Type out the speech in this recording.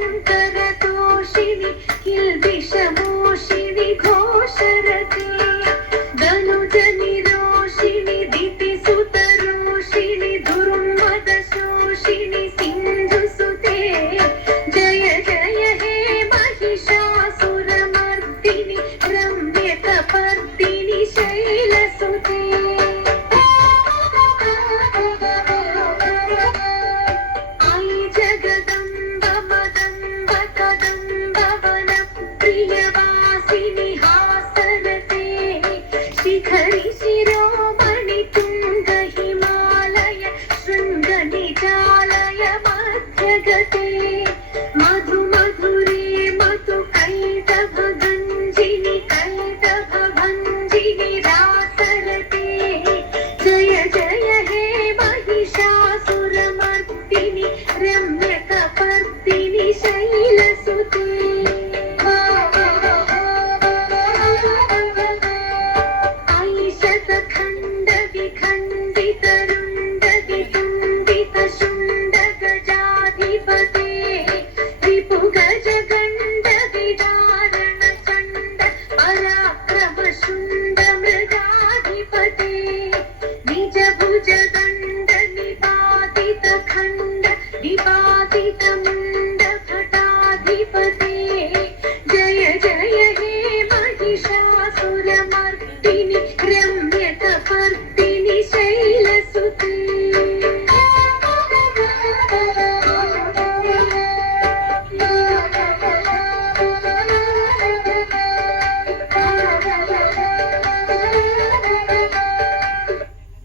शङ्करतोषिणि किल्बिषमोषिणि घोषरते धनुजनिरोषिणि दितिसुतरोषिणि दुर्मदशोषिणि सिन्धुसुते जय जय हे महिषासुरमर्दिनि रम्यकपर्दिनि शैलसुते शिखरि शिरोमणि तुङ्ग हिमालय शृङ्गनिजालय मध्यगते मधु मधुरे मधु कैटभगञ्जिनि कैटभभञ्जिनि रासरते जय जय हे महिषासुरमर्दिनि रम्यकपर्दिनि शैलसुते निज भुज दंड निपातित खंड